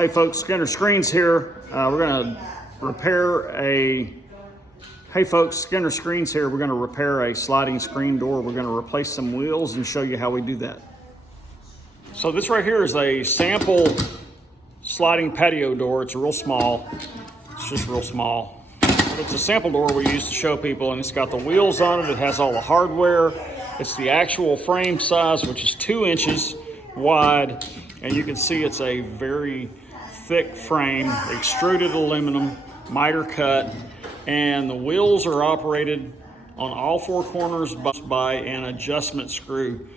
Hey folks, Skinner Screens here. We're going to repair a sliding screen door. We're going to replace some wheels and show you how we do that. So this right here is a sample sliding patio door. It's real small. It's just real small. But it's a sample door we use to show people, and it's got the wheels on it. It has all the hardware. It's the actual frame size, which is 2 inches wide. And you can see it's a very thick frame, extruded aluminum, miter cut, and the wheels are operated on all 4 corners by an adjustment screw.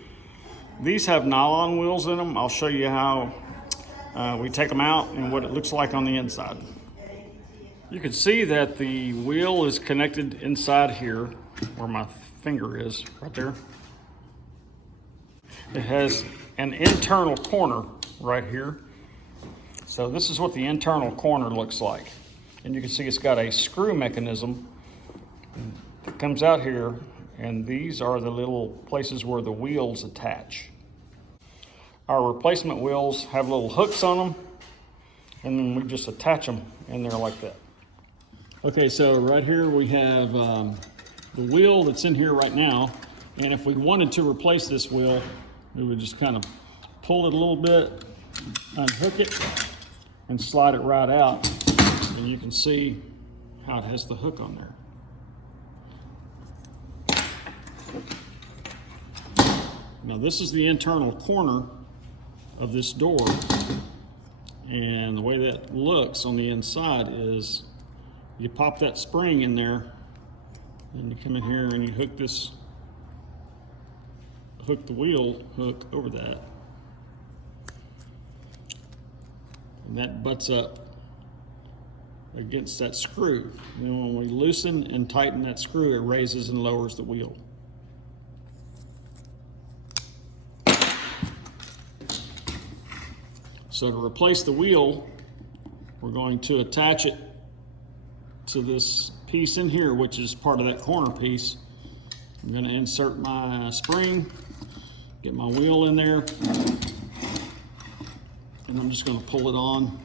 These have nylon wheels in them. I'll show you how we take them out and what it looks like on the inside. You can see that the wheel is connected inside here where my finger is, right there. It has an internal corner right here. So this is what the internal corner looks like. And you can see it's got a screw mechanism that comes out here, and these are the little places where the wheels attach. Our replacement wheels have little hooks on them, and then we just attach them in there like that. Okay, so right here we have the wheel that's in here right now, and if we wanted to replace this wheel, we would just kind of pull it a little bit, unhook it, and slide it right out. And you can see how it has the hook on there. Now this is the internal corner of this door. And the way that looks on the inside is you pop that spring in there, and you come in here and you hook the wheel hook over that. And that butts up against that screw. And then when we loosen and tighten that screw, it raises and lowers the wheel. So to replace the wheel, we're going to attach it to this piece in here, which is part of that corner piece. I'm going to insert my spring, get my wheel in there, and I'm just going to pull it on.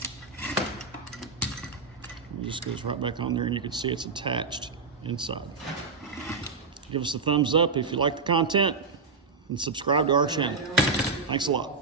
It just goes right back on there, and you can see it's attached inside. Give us a thumbs up if you like the content, and subscribe to our channel. Thanks a lot.